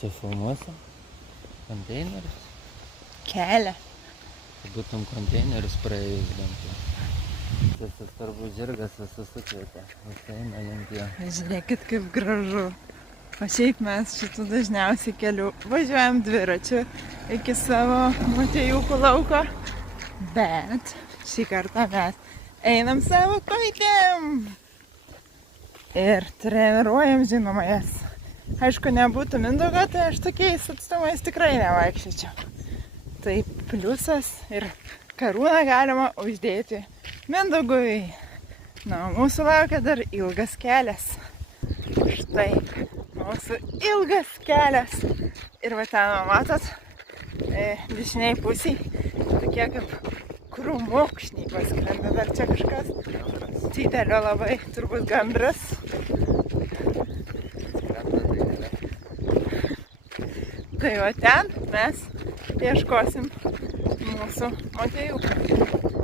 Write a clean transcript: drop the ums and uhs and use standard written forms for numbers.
čia filmuosim? Konteinerius? Kelią. Tai būtum konteinerius praėjus bent jau. Tas turbūt žirgas visus sukvietė. Visi eina link jo. Žiūrėkit, kaip gražu. O šiaip mes šitų dažniausiai kelių važiuojam dviračiu iki savo Motiejūkų lauko. Bet šį kartą mes einam savo kojytėm. Ir treniruojam, žinoma, jas. Aišku, nebūtų Mindaugo, tai aš tokiais atstumais tikrai nevaikščiočiau. Tai pliusas ir karūną galima uždėti Mindaugui. Na, mūsų laukia dar ilgas kelias. Štai, mūsų ilgas kelias. Ir va ten, matot, dešiniai pusiai, tokie kaip krūmokšniai paskrenda. Dar čia kažkas didelio labai, turbūt gandras. Tai va ten mes ieškosim mūsų Motiejūką.